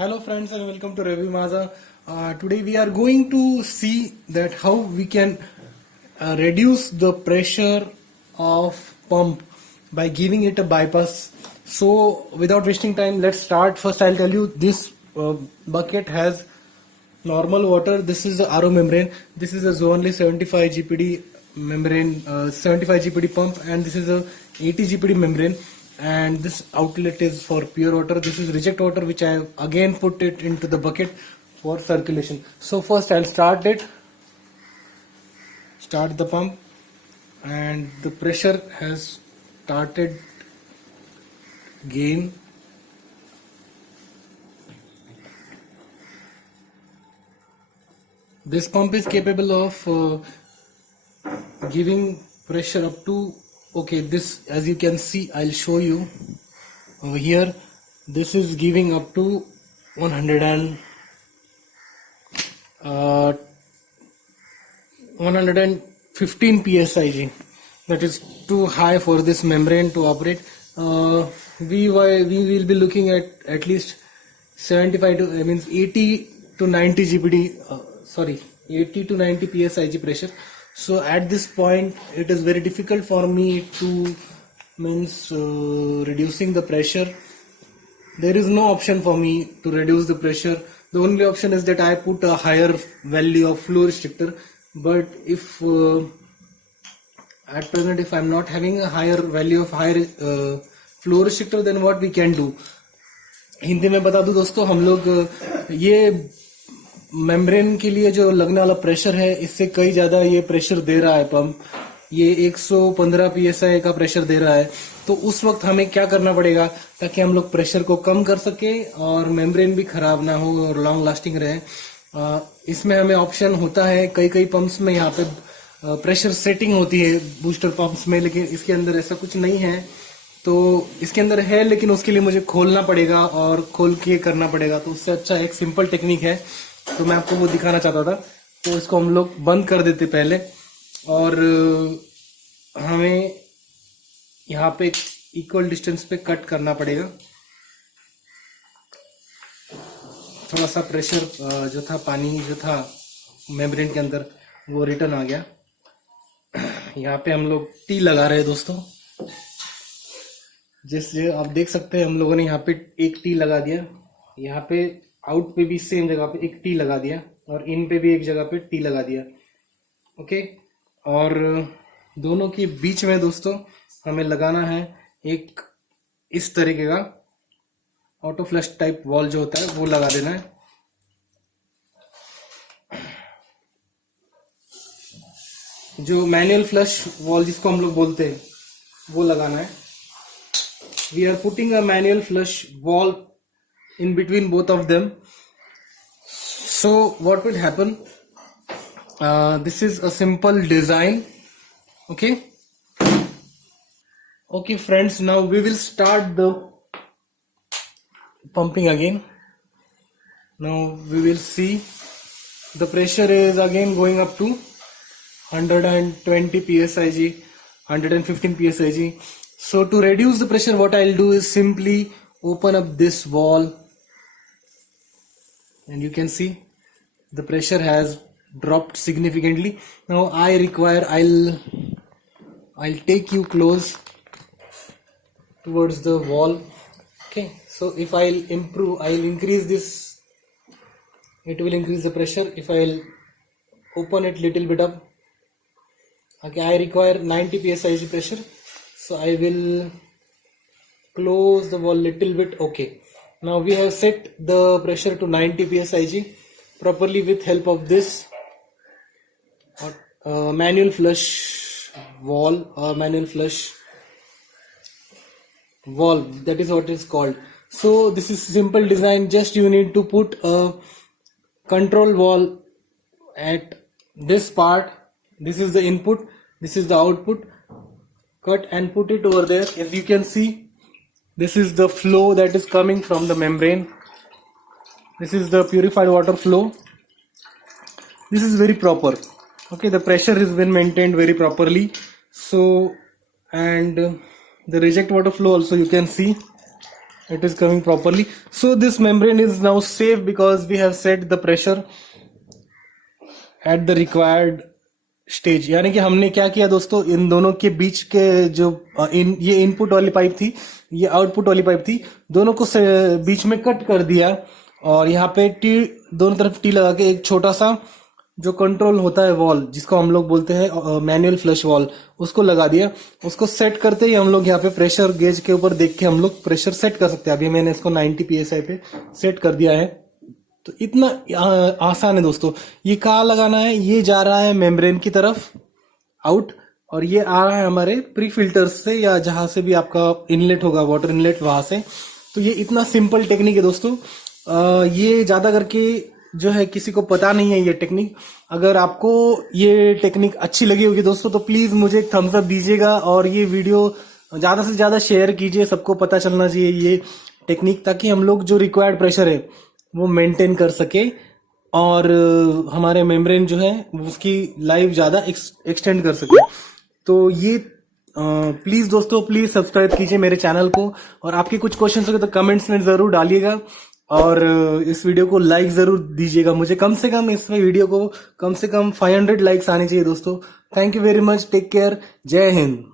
Hello friends and welcome to Ravi Maza. Today we are going to see that how we can reduce the pressure of pump by giving it a bypass. So without wasting time, let's start. First I'll tell you this bucket has normal water. This is the RO membrane. This is a only 75 GPD membrane, 75 GPD pump, and this is a 80 GPD membrane. And this outlet is for pure water. This is reject water, which I have again put it into the bucket for circulation. So first I'll start the pump, and the pressure has started gain. This pump is capable of giving pressure up to, okay, this, as you can see, I'll show you over here. This is giving up to 115 psig. That is too high for this membrane to operate. We will be looking at least 75 to, I means 80 to 90 GPD, 80 to 90 psig pressure. So at this point it is very difficult for me to reducing the pressure. There is no option for me to reduce the pressure. The only option is that I put a higher value of flow restrictor. But if at present if I am not having a higher value of higher flow restrictor, then what we can do. Hindi में बता दूं दोस्तों, हम लोग ये मेम्ब्रेन के लिए जो लगने वाला प्रेशर है, इससे कई ज्यादा ये प्रेशर दे रहा है पंप. ये 115 psi का प्रेशर दे रहा है. तो उस वक्त हमें क्या करना पड़ेगा ताकि हम लोग प्रेशर को कम कर सके और मेम्ब्रेन भी खराब ना हो और लॉन्ग लास्टिंग रहे. इसमें हमें ऑप्शन होता है, कई पंप्स में यहाँ पे प्रेशर सेटिंग होती है बूस्टर पंप्स में, लेकिन इसके अंदर ऐसा कुछ नहीं है. तो इसके अंदर है, लेकिन उसके लिए मुझे खोलना पड़ेगा और खोल के करना पड़ेगा. तो उससे अच्छा एक सिंपल टेक्निक है, तो मैं आपको वो दिखाना चाहता था. तो इसको हम लोग बंद कर देते पहले, और हमें यहाँ पे इक्वल डिस्टेंस पे कट करना पड़ेगा. थोड़ा सा प्रेशर जो था, पानी जो था मेम्ब्रेन के अंदर, वो रिटर्न आ गया. यहाँ पे हम लोग टी लगा रहे हैं दोस्तों. जैसे आप देख सकते हैं, हम लोगों ने यहाँ पे एक टी लगा दिया. यहाँ पे आउट पे भी सेम जगह पे एक टी लगा दिया, और इन पे भी एक जगह पे टी लगा दिया. ओके, और दोनों के बीच में दोस्तों हमें लगाना है एक इस तरीके का ऑटो फ्लश टाइप वॉल जो होता है, वो लगा देना है. जो मैनुअल फ्लश वॉल जिसको हम लोग बोलते हैं, वो लगाना है. We are putting a manual flush wall in between both of them. So what will happen, this is a simple design. Okay friends, now we will start the pumping again. Now we will see the pressure is again going up to 120 psig, 115 psig. So to reduce the pressure, what I'll do is simply open up this wall, and you can see the pressure has dropped significantly. Now I'll take you close towards the wall. Okay, so if I'll increase this, it will increase the pressure. If I'll open it little bit up, okay, I require 90 psi pressure, so I will close the wall little bit. Okay, now we have set the pressure to 90 psig properly with help of this manual flush wall, or manual flush valve, that is what is called. So this is simple design. Just you need to put a control valve at this part. This is the input, this is the output. Cut and put it over there. As you can see, this is the flow that is coming from the membrane. This is the purified water flow. This is very proper. Okay, the pressure has been maintained very properly. So, and the reject water flow also you can see it is coming properly. So this membrane is now safe because we have set the pressure at the required stage. यानी कि हमने क्या किया दोस्तों, इन दोनों के बीच के जो ये इनपुट वाली पाइप थी, ये आउटपुट वाली पाइप थी, दोनों को बीच में कट कर दिया और यहाँ पे टी, दोनों तरफ टी लगा के एक छोटा सा जो कंट्रोल होता है वॉल, जिसको हम लोग बोलते हैं मैनुअल फ्लश वॉल, उसको लगा दिया. उसको सेट करते ही हम लोग यहाँ पे प्रेशर गेज के ऊपर देख के हम लोग प्रेशर सेट कर सकते हैं. अभी मैंने इसको 90 psi पे सेट कर दिया है. तो इतना आसान है दोस्तों. ये कहाँ लगाना है, ये जा रहा है मेम्ब्रेन की तरफ आउट, और ये आ रहा है हमारे प्री फिल्टर्स से या जहां से भी आपका इनलेट होगा, वाटर इनलेट, वहां से. तो ये इतना सिंपल टेक्निक है दोस्तों. ये ज्यादा करके जो है किसी को पता नहीं है ये टेक्निक. अगर आपको ये टेक्निक अच्छी लगी होगी दोस्तों तो प्लीज मुझे एक थम्स अप दीजिएगा और ये वीडियो ज्यादा से ज्यादा शेयर कीजिए. सबको पता चलना चाहिए ये टेक्निक, ताकि हम लोग जो रिक्वायर्ड प्रेशर है वो मेंटेन कर सके और हमारे मेम्ब्रेन जो है उसकी लाइफ ज्यादा एक्सटेंड कर सके. तो ये प्लीज दोस्तों, प्लीज सब्सक्राइब कीजिए मेरे चैनल को, और आपके कुछ क्वेश्चन हो तो कमेंट्स में जरूर डालिएगा और इस वीडियो को लाइक जरूर दीजिएगा. मुझे कम से कम इस वीडियो को कम से कम 500 लाइक्स आने चाहिए दोस्तों. Thank you very much. Take care. Jai हिंद.